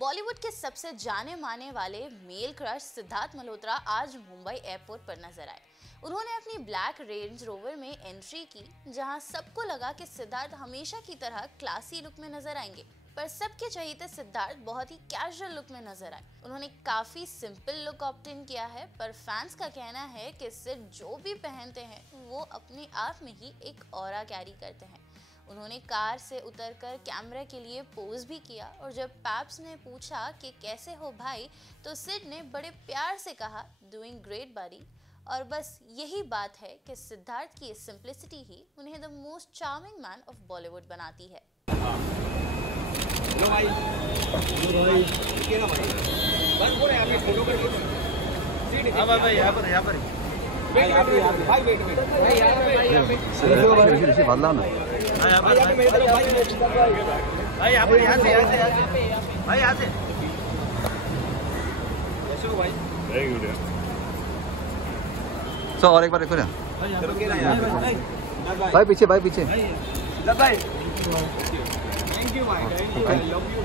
बॉलीवुड के सबसे जाने माने वाले मेल क्रश सिद्धार्थ मल्होत्रा आज मुंबई एयरपोर्ट पर नजर आए। उन्होंने अपनी ब्लैक रेंज रोवर में एंट्री की, जहां सबको लगा कि सिद्धार्थ हमेशा की तरह क्लासी लुक में नजर आएंगे, पर सबके चहेते सिद्धार्थ बहुत ही कैजुअल लुक में नजर आए। उन्होंने काफी सिंपल लुक ऑप्ट इन किया है, पर फैंस का कहना है कि सिद्ध जो भी पहनते हैं वो अपने आप में ही एक ऑरा कैरी करते हैं। उन्होंने कार से उतरकर कैमरे के लिए पोज भी किया और जब पैप्स ने पूछा कि कैसे हो भाई, तो सिड ने बड़े प्यार से कहा डूइंग ग्रेट बडी। और बस यही बात है कि सिद्धार्थ की सिंप्लिसिटी ही उन्हें the most charming man of Bollywood बनाती है। सो और एक बार देखो ना भाई, पीछे भाई, पीछे। Thank you, my guy. I love you.